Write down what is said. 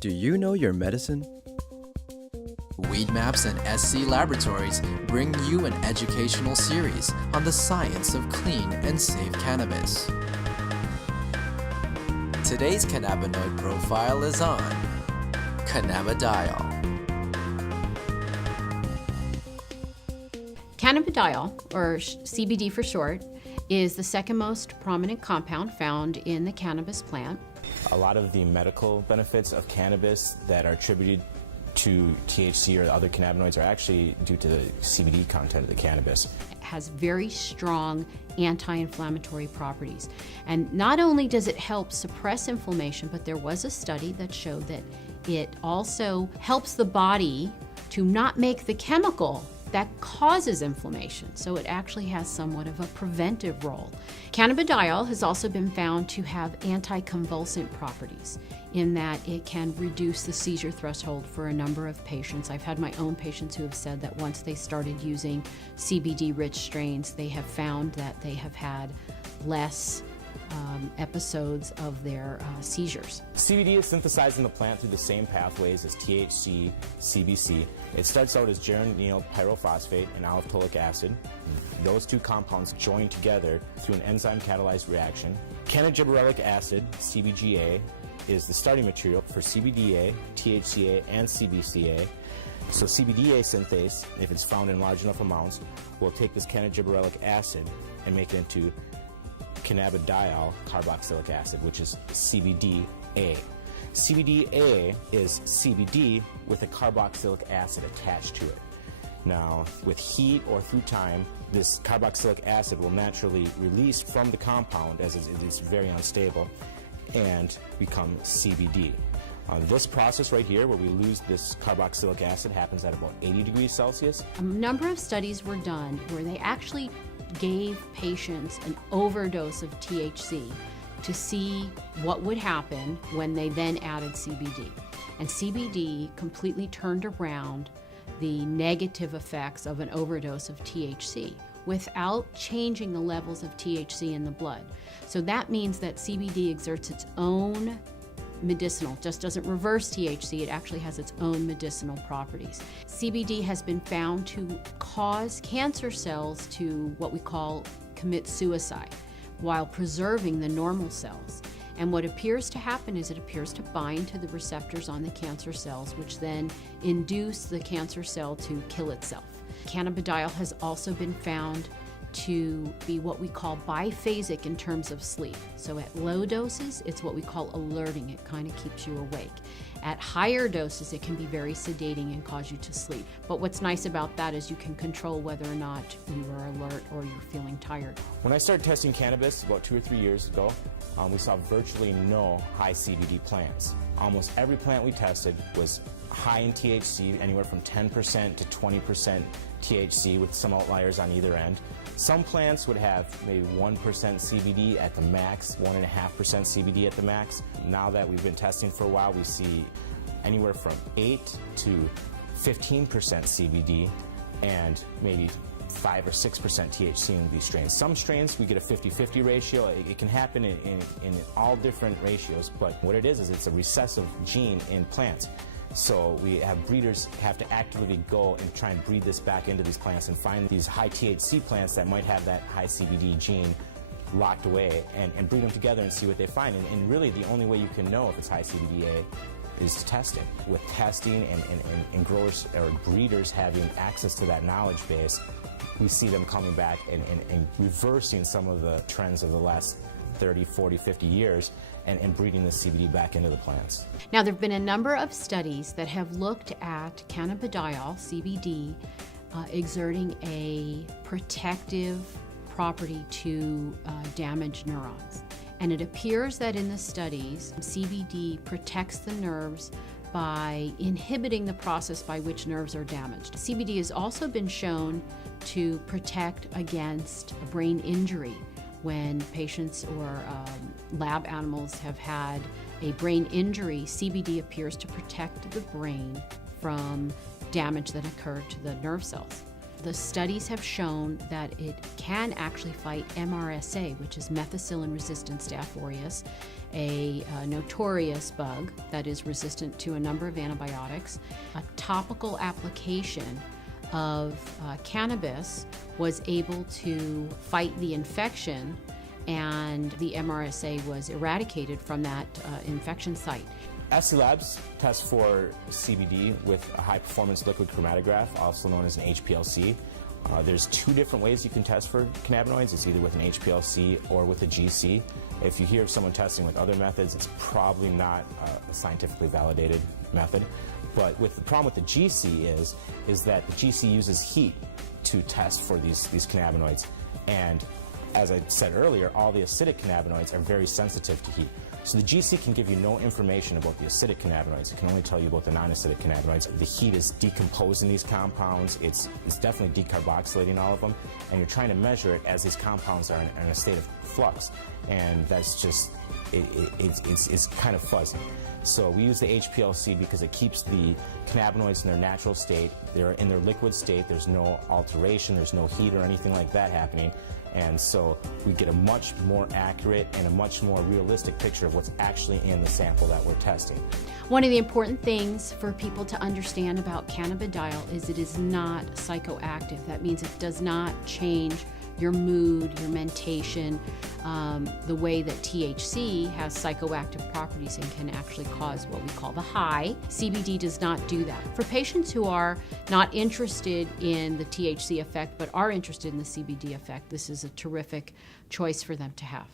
Do you know your medicine? Weed Maps and SC Laboratories bring you an educational series on the science of clean and safe cannabis. Today's cannabinoid profile is on cannabidiol. Cannabidiol, or CBD for short, is the second most prominent compound found in the cannabis plant. A lot of the medical benefits of cannabis that are attributed to THC or other cannabinoids are actually due to the CBD content of the cannabis. It has very strong anti-inflammatory properties. And not only does it help suppress inflammation, but there was a study that showed that it also helps the body to not make the chemical that causes inflammation. So it actually has somewhat of a preventive role. Cannabidiol has also been found to have anticonvulsant properties in that it can reduce the seizure threshold for a number of patients. I've had my own patients who have said that once they started using CBD-rich strains, they have found that they have had less episodes of their seizures. CBD is synthesized in the plant through the same pathways as THC, CBC. It starts out as geranyl pyrophosphate and aliphtolic acid. Those two compounds join together through an enzyme-catalyzed reaction. Cannagibberellic acid, CBGA, is the starting material for CBDA, THCA, and CBCA. So CBDA synthase, if it's found in large enough amounts, will take this cannagibberellic acid and make it into cannabidiol carboxylic acid, which is CBDA. CBDA is CBD with a carboxylic acid attached to it. Now, with heat or through time, this carboxylic acid will naturally release from the compound as it is very unstable and become CBD. This process right here, where we lose this carboxylic acid, happens at about 80 degrees Celsius. A number of studies were done where they actually gave patients an overdose of THC to see what would happen when they then added CBD. And CBD completely turned around the negative effects of an overdose of THC without changing the levels of THC in the blood. So that means that CBD exerts its own medicinal, just doesn't reverse THC, it actually has its own medicinal properties. CBD has been found to cause cancer cells to what we call commit suicide while preserving the normal cells. And what appears to happen is it appears to bind to the receptors on the cancer cells, which then induce the cancer cell to kill itself. Cannabidiol has also been found to be what we call biphasic in terms of sleep. So at low doses, it's what we call alerting. It kind of keeps you awake. At higher doses, it can be very sedating and cause you to sleep. But what's nice about that is you can control whether or not you are alert or you're feeling tired. When I started testing cannabis about 2 or 3 years ago, we saw virtually no high CBD plants. Almost every plant we tested was high in THC, anywhere from 10% to 20% THC, with some outliers on either end. Some plants would have maybe 1% CBD at the max, 1.5% CBD at the max. Now that we've been testing for a while, we see anywhere from 8 to 15% CBD and maybe 5 or 6% THC in these strains. Some strains we get a 50-50 ratio. It can happen in all different ratios, but what it is it's a recessive gene in plants. So we have breeders have to actively go and try and breed this back into these plants and find these high THC plants that might have that high CBD gene locked away and breed them together and see what they find. And really the only way you can know if it's high CBDA is to test it. With testing and growers or breeders having access to that knowledge base, we see them coming back and reversing some of the trends of the last 30, 40, 50 years and breeding the CBD back into the plants. Now, there have been a number of studies that have looked at cannabidiol, CBD, exerting a protective property to damaged neurons. And it appears that in the studies, CBD protects the nerves by inhibiting the process by which nerves are damaged. CBD has also been shown to protect against brain injury. When patients or lab animals have had a brain injury, CBD appears to protect the brain from damage that occurred to the nerve cells. The studies have shown that it can actually fight MRSA, which is methicillin-resistant Staph aureus, a notorious bug that is resistant to a number of antibiotics. A topical application of cannabis was able to fight the infection, and the MRSA was eradicated from that infection site. SC Labs tests for CBD with a high-performance liquid chromatograph, also known as an HPLC. There's two different ways you can test for cannabinoids. It's either with an HPLC or with a GC. If you hear of someone testing with other methods, it's probably not a scientifically validated method. But the problem with the GC is that the GC uses heat to test for these cannabinoids. And as I said earlier, all the acidic cannabinoids are very sensitive to heat. So the GC can give you no information about the acidic cannabinoids. It can only tell you about the non-acidic cannabinoids. The heat is decomposing these compounds. It's definitely decarboxylating all of them. And you're trying to measure it as these compounds are in a state of flux. And that's just, it's kind of fuzzy. So we use the HPLC because it keeps the cannabinoids in their natural state. They're in their liquid state. There's no alteration. There's no heat or anything like that happening. And so we get a much more accurate and a much more realistic picture of what's actually in the sample that we're testing. One of the important things for people to understand about cannabidiol is it is not psychoactive. That means it does not change your mood, your mentation, the way that THC has psychoactive properties and can actually cause what we call the high. CBD does not do that. For patients who are not interested in the THC effect but are interested in the CBD effect, this is a terrific choice for them to have.